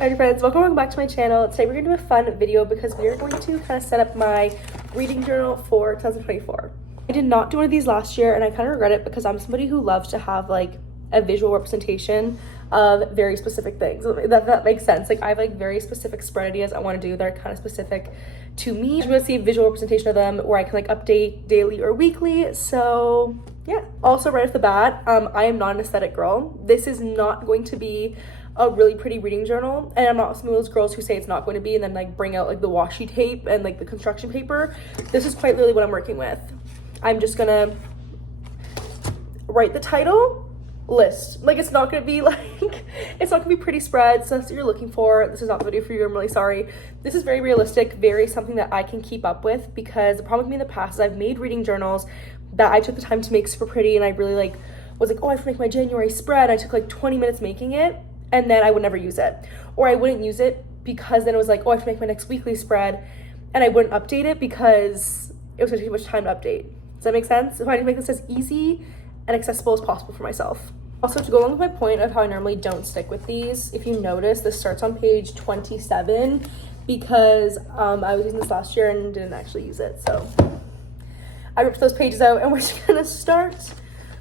Alright friends, welcome back to my channel. Today we're going to do a fun video because we are going to kind of set up my reading journal for 2024. I did not do one of these last year and I kind of regret it because I'm somebody who loves to have like a visual representation of very specific things. That makes sense. Like I have like very specific spread ideas I want to do that are kind of specific to me. I'm going to see a visual representation of them where I can like update daily or weekly. So yeah. Also right off the bat, I am not an aesthetic girl. This is not going to be a really pretty reading journal, and I'm not some of those girls who say it's not going to be and then like bring out like the washi tape and like the construction paper. This is quite literally what I'm working with. I'm just gonna write the title, list. Like it's not gonna be like it's not gonna be pretty spreads. So that's what you're looking for. This is not the video for you. I'm really sorry. This is very realistic, very something that I can keep up with, because the problem with me in the past is I've made reading journals that I took the time to make super pretty, and I really like was like, oh, I have to make my January spread. I took like 20 minutes making it, and then I would never use it, or I wouldn't use it because then it was like, oh, I have to make my next weekly spread, and I wouldn't update it because it was gonna take too much time to update. Does that make sense? If I need to make this as easy and accessible as possible for myself. Also, to go along with my point of how I normally don't stick with these, if you notice, this starts on page 27 because I was using this last year and didn't actually use it. So I ripped those pages out and we're just gonna start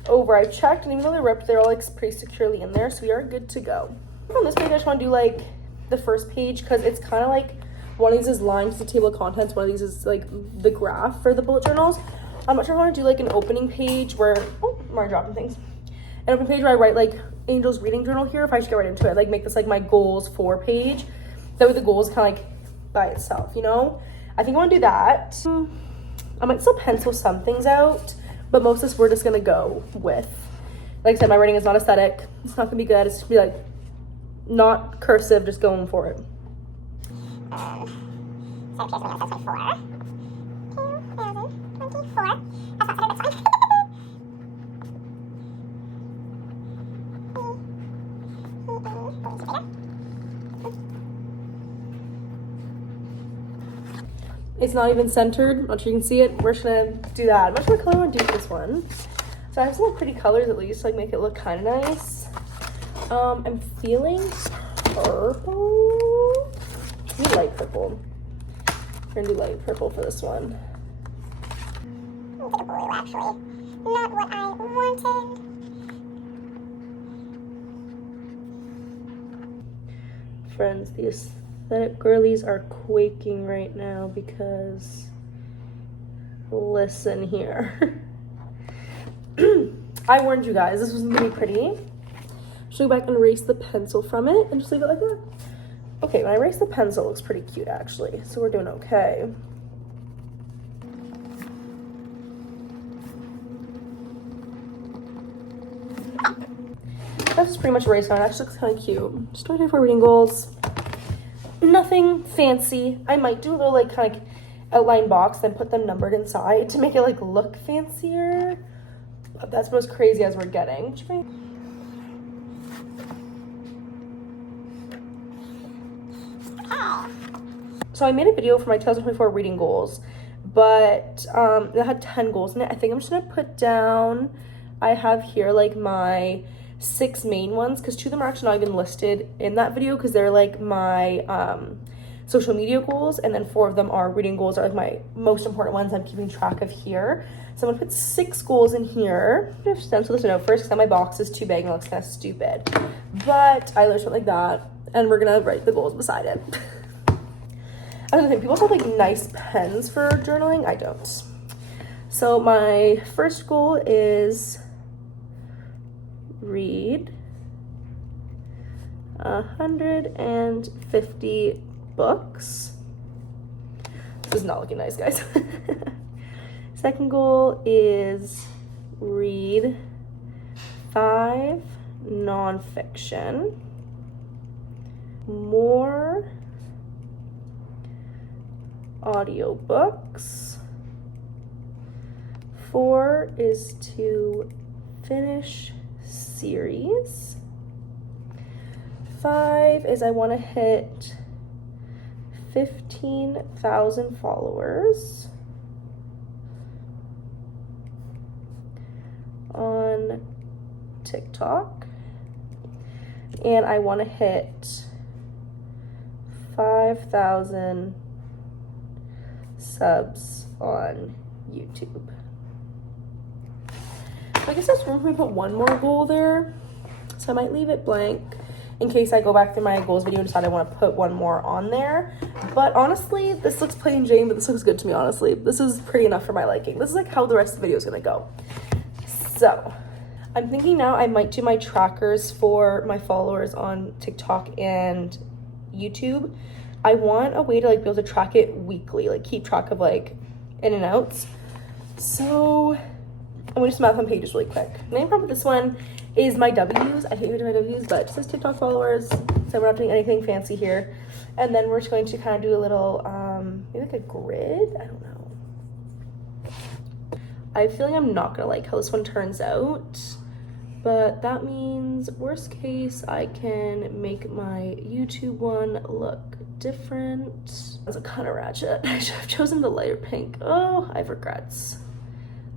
over. I checked, and even though they're ripped, they're all like pretty securely in there, so we are good to go. On this page, I just want to do like the first page because it's kind of like one of these is lines to table of contents, one of these is like the graph for the bullet journals. I'm not sure if I want to do like an opening page where I'm already dropping things. An open page where I write like Angel's reading journal here, if I should get right into it, like make this like my goals 4 page. That way the goals kind of like by itself, you know? I think I want to do that. I might still pencil some things out, but most of this we're just gonna go with. Like I said, my writing is not aesthetic. It's not gonna be good. It's just gonna be like not cursive, just going for it. So in case we know, that's 2024. That's not that's fine. It's not even centered. I'm not sure you can see it. We're just gonna do that. I'm not sure what color I want to do for this one. So I have some pretty colors at least, like make it look kind of nice. I'm feeling purple. I do light purple. We're gonna do light purple for this one. I'll take a blue, actually. Not what I wanted. Friends, the aesthetic girlies are quaking right now because listen here. I warned you guys, this was gonna be pretty. Just go back and erase the pencil from it and just leave it like that. Okay, when I erase the pencil, it looks pretty cute actually, so we're doing okay. That's pretty much erased on. It actually looks kind of cute. Just 2024 reading goals. Nothing fancy. I might do a little like kind of outline box, then put them numbered inside to make it like look fancier. But that's about as crazy as we're getting. So I made a video for my 2024 reading goals, but it had 10 goals in it. I think I'm just gonna put down, I have here like my 6 main ones, because 2 of them are actually not even listed in that video because they're like my social media goals, and then 4 of them are reading goals, are like my most important ones I'm keeping track of here. So I'm gonna put 6 goals in here. I'm gonna stencil this out first because my box is too big and it looks kind of stupid, but I literally went like that, and we're gonna write the goals beside it. I don't think people have like nice pens for journaling. I don't. So my first goal is read 150 books. This is not looking nice, guys. Second goal is read 5 nonfiction, more audiobooks. 4 is to finish series. 5 is I want to hit 15,000 followers on TikTok, and I want to hit 5,000 subs on YouTube. I guess there's room for me to put one more goal there, so I might leave it blank in case I go back through my goals video and decide I want to put one more on there. But honestly, this looks plain Jane, but this looks good to me, honestly. This is pretty enough for my liking. This is like how the rest of the video is going to go. So I'm thinking now I might do my trackers for my followers on TikTok and YouTube. I want a way to like be able to track it weekly, like keep track of like in and outs. So I'm going to just math on pages really quick. The main problem with this one is my W's. I hate doing my W's, but it just says TikTok followers, so we're not doing anything fancy here. And then we're just going to kind of do a little, maybe like a grid? I don't know. I have a feeling I'm not going to like how this one turns out, but that means worst case, I can make my YouTube one look different. That's a kind of ratchet. I should have chosen the lighter pink. Oh, I have regrets.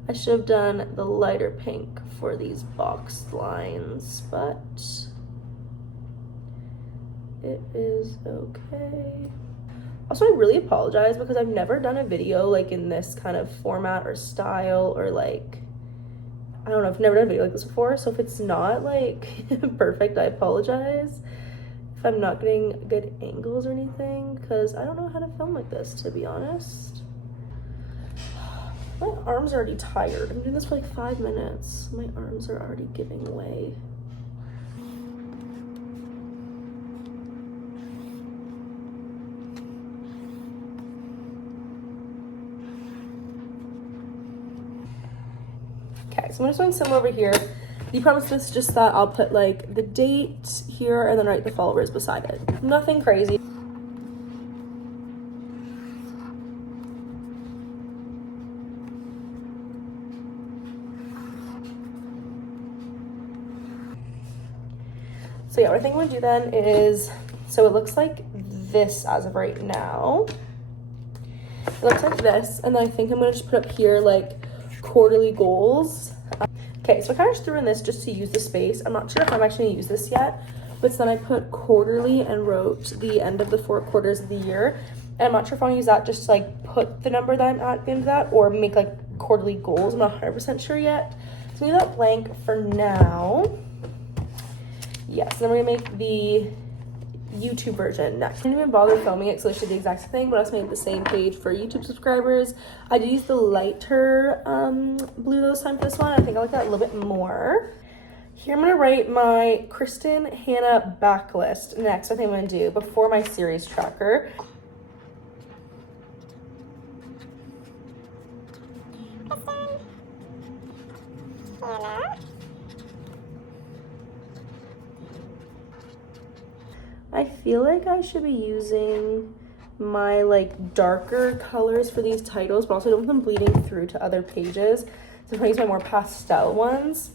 I should have done the lighter pink for these boxed lines, but it is okay. Also, I really apologize because I've never done a video like in this kind of format or style, or like, I don't know, I've never done a video like this before. So if it's not like perfect, I apologize. If I'm not getting good angles or anything, because I don't know how to film like this, to be honest. My arms are already tired. I'm doing this for like 5 minutes. My arms are already giving way. Okay, so I'm just doing similar over here. The promise is just that I'll put like the date here and then write the followers beside it. Nothing crazy. So yeah, what I think I'm gonna do then is, so it looks like this as of right now. It looks like this, and then I think I'm gonna just put up here like quarterly goals. Okay, so I kind of just threw in this just to use the space. I'm not sure if I'm actually gonna use this yet, but then I put quarterly and wrote the end of the 4 quarters of the year. And I'm not sure if I'll use that just to like put the number that I'm at the end of that, or make like quarterly goals. I'm not 100% sure yet. So leave that blank for now. Yes, then we're gonna make the YouTube version next. I didn't even bother filming it, so I did the exact same thing, but I also made the same page for YouTube subscribers. I did use the lighter blue this time for this one. I think I like that a little bit more. Here I'm gonna write my Kristen Hannah backlist next. I think I'm gonna do before my series tracker. Kristen Hannah. I feel like I should be using my like darker colors for these titles, but also I don't want them bleeding through to other pages. So I'm gonna use my more pastel ones.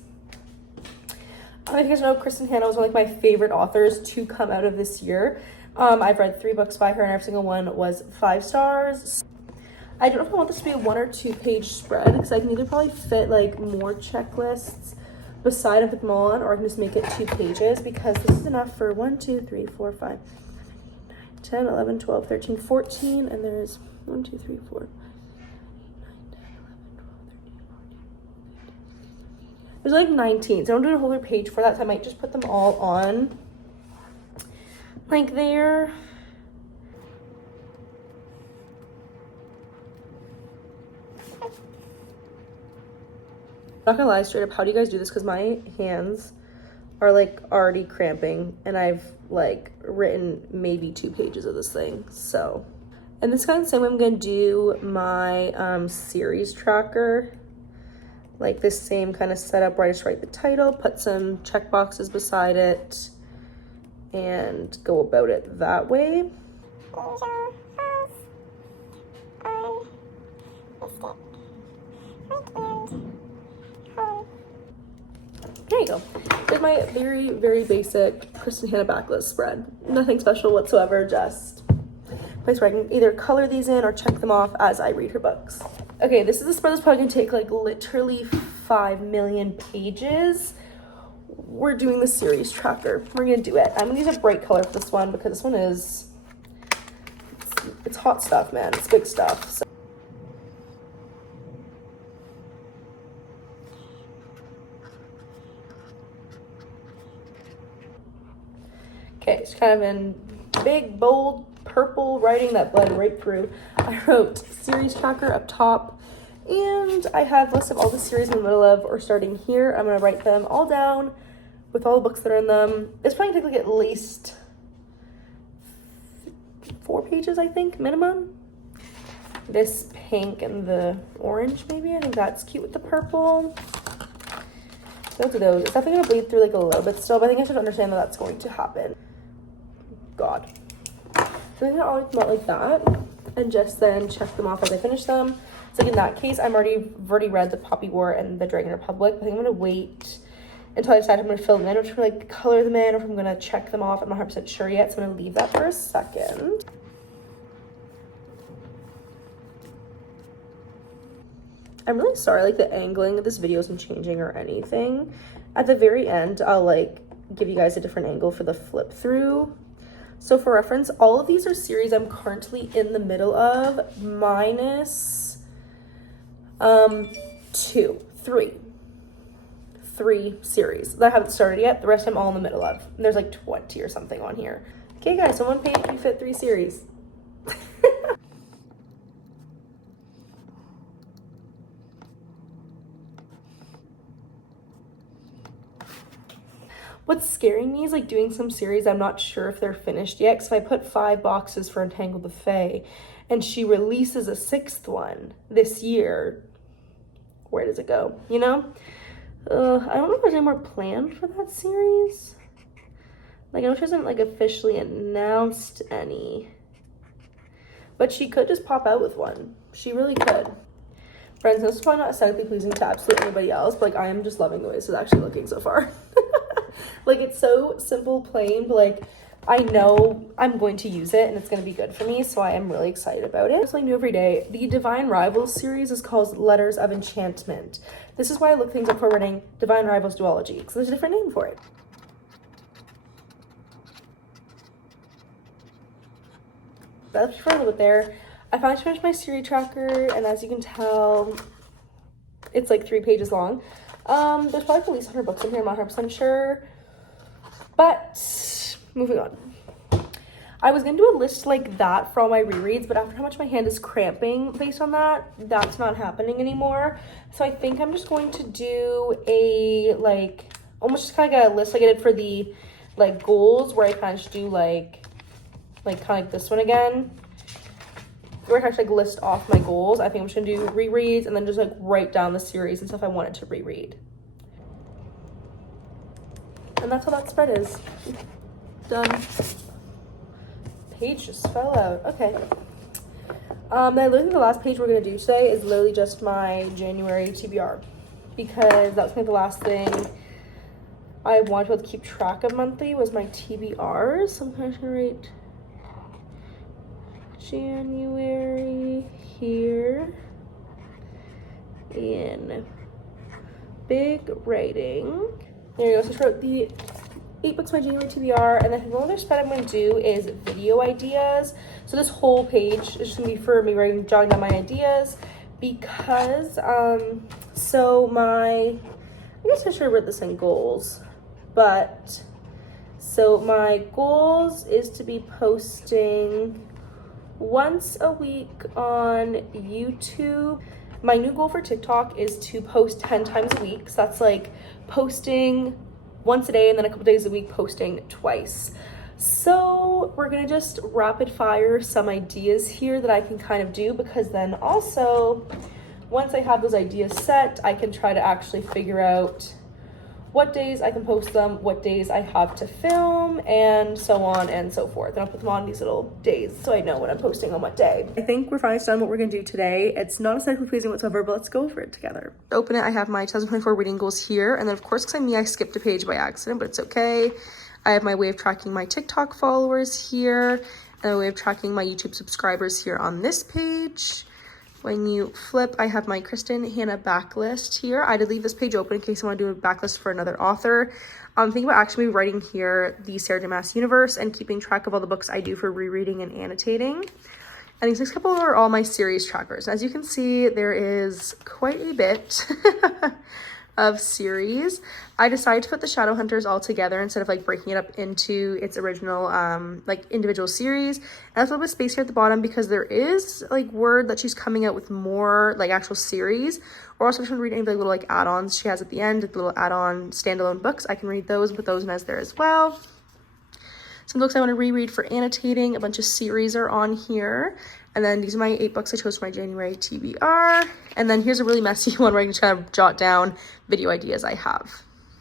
I don't know if you guys know, Kristen Hannah was one of like my favorite authors to come out of this year. I've read 3 books by her, and every single one was 5 stars. I don't know if I want this to be a 1 or 2 page spread, because I can either probably fit like more checklists beside and put them all on, or I can just make it 2 pages, because this is enough for 1, 2, 3, 4, 5, 10, 11, 12, 13, 14, and there's 1, 2, 3, 4, 5, 9, 10, 11, 12, 13, 14. There's like 19, so I'm doing a whole other page for that, so I might just put them all on like there. Not gonna lie, straight up, how do you guys do this? Because my hands are like already cramping, and I've like written maybe 2 pages of this thing. So, and this kind of same way I'm gonna do my series tracker, like this same kind of setup where I just write the title, put some check boxes beside it, and go about it that way. There you go. There's my very, very basic Kristen Hannah backlist spread. Nothing special whatsoever, just a place where I can either color these in or check them off as I read her books. Okay, this is a spread that's probably gonna take like literally 5 million pages. We're doing the series tracker. We're gonna do it. I'm gonna use a bright color for this one because this one is It's hot stuff, man. It's big stuff. So. Okay, it's kind of in big, bold, purple writing that bled right through. I wrote series tracker up top, and I have a list of all the series I'm in the middle of or starting here. I'm going to write them all down with all the books that are in them. It's probably going to take like at least 4 pages, I think, minimum. This pink and the orange, maybe. I think that's cute with the purple. Those are those. It's definitely going to bleed through like a little bit still, but I think I should understand that that's going to happen. God. So I'm gonna always come out like that and just then check them off as I finish them. So like in that case, I've already read the Poppy War and the Dragon Republic. I think I'm gonna wait until I decide if I'm gonna fill them in or just like color them in, or if I'm gonna check them off. I'm not 100% sure yet, so I'm gonna leave that for a second. I'm really sorry, like the angling of this video isn't changing or anything. At the very end, I'll like give you guys a different angle for the flip through. So for reference, all of these are series I'm currently in the middle of, minus three series that I haven't started yet. The rest I'm all in the middle of. And there's like 20 or something on here. Okay guys, so one page we fit 3 series. What's scaring me is like doing some series I'm not sure if they're finished yet, because if I put 5 boxes for Entangled the Fae and she releases a 6th one this year, where does it go, you know? I don't know if there's any more planned for that series. Like, I know she hasn't like officially announced any, but she could just pop out with one. She really could. Friends, this is probably not aesthetically pleasing to absolutely anybody else, but like I am just loving the way this is actually looking so far. Like, it's so simple, plain, but like I know I'm going to use it and it's going to be good for me, so I am really excited about it. It's like new every day. The Divine Rivals series is called Letters of Enchantment. This is why I look things up for writing Divine Rivals duology, because there's a different name for it. But that's for a little bit there. I finally finished my series tracker, and as you can tell, it's like 3 pages long. There's probably at least 100 books in here, I'm not 100% sure. But moving on. I was gonna do a list like that for all my rereads, but after how much my hand is cramping based on that, that's not happening anymore. So I think I'm just going to do a like almost just kind of like a list like I did for the like goals, where I kind of just do like kind of like this one again, where I kind of like list off my goals. I think I'm just gonna do rereads and then just like write down the series and stuff I wanted to reread. And that's how that spread is. Done. Page just fell out. Okay. Then literally the last page we're gonna do today is literally just my January TBR, because that was kind of the last thing I wanted to be able to keep track of monthly was my TBRs. So I'm kind of gonna write January here in big writing. There you go. So I just wrote the 8 books my January TBR, and then the other spread I'm going to do is video ideas. So this whole page is just going to be for me jotting down my ideas, because so I guess I should have written this in goals, but so my goals is to be posting once a week on YouTube. My new goal for TikTok is to post 10 times a week. So that's like posting once a day and then a couple days a week posting twice. So we're gonna just rapid fire some ideas here that I can kind of do, because then also once I have those ideas set, I can try to actually figure out what days I can post them, what days I have to film, and so on and so forth. And I'll put them on these little days so I know when I'm posting on what day. I think we're finally done what we're gonna do today. It's not aesthetically pleasing whatsoever, but let's go over it together. Open it, I have my 2024 reading goals here. And then of course, because I'm me, I skipped a page by accident, but it's okay. I have my way of tracking my TikTok followers here, and a way of tracking my YouTube subscribers here on this page. When you flip, I have my Kristen Hannah backlist here. I did leave this page open in case I want to do a backlist for another author. I'm thinking about actually writing here the Sarah J. Maas universe and keeping track of all the books I do for rereading and annotating. And these next couple are all my series trackers. As you can see, there is quite a bit of series. I decided to put the Shadowhunters all together instead of like breaking it up into its original like individual series. And that's a little bit of space here at the bottom because there is like word that she's coming out with more like actual series. Or also if you want to read any of the little like add-ons she has at the end, the little add-on standalone books, I can read those, put those in as there as well. Some books I want to reread for annotating, a bunch of series are on here. And then these are my 8 books I chose for my January TBR. And then here's a really messy one where I can kind of jot down video ideas I have.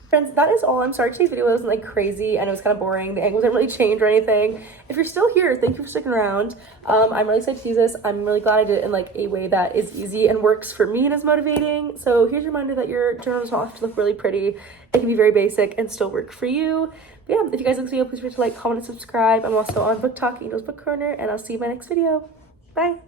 Friends, that is all. I'm sorry today's video wasn't like crazy and it was kind of boring. The angles didn't really change or anything. If you're still here, thank you for sticking around. I'm really excited to use this. I'm really glad I did it in like a way that is easy and works for me and is motivating. So here's a reminder that your journal does not have to look really pretty. It can be very basic and still work for you. But yeah, if you guys like this video, please remember to like, comment, and subscribe. I'm also on Book Talk, Angel's Book Corner, and I'll see you in my next video. Bye.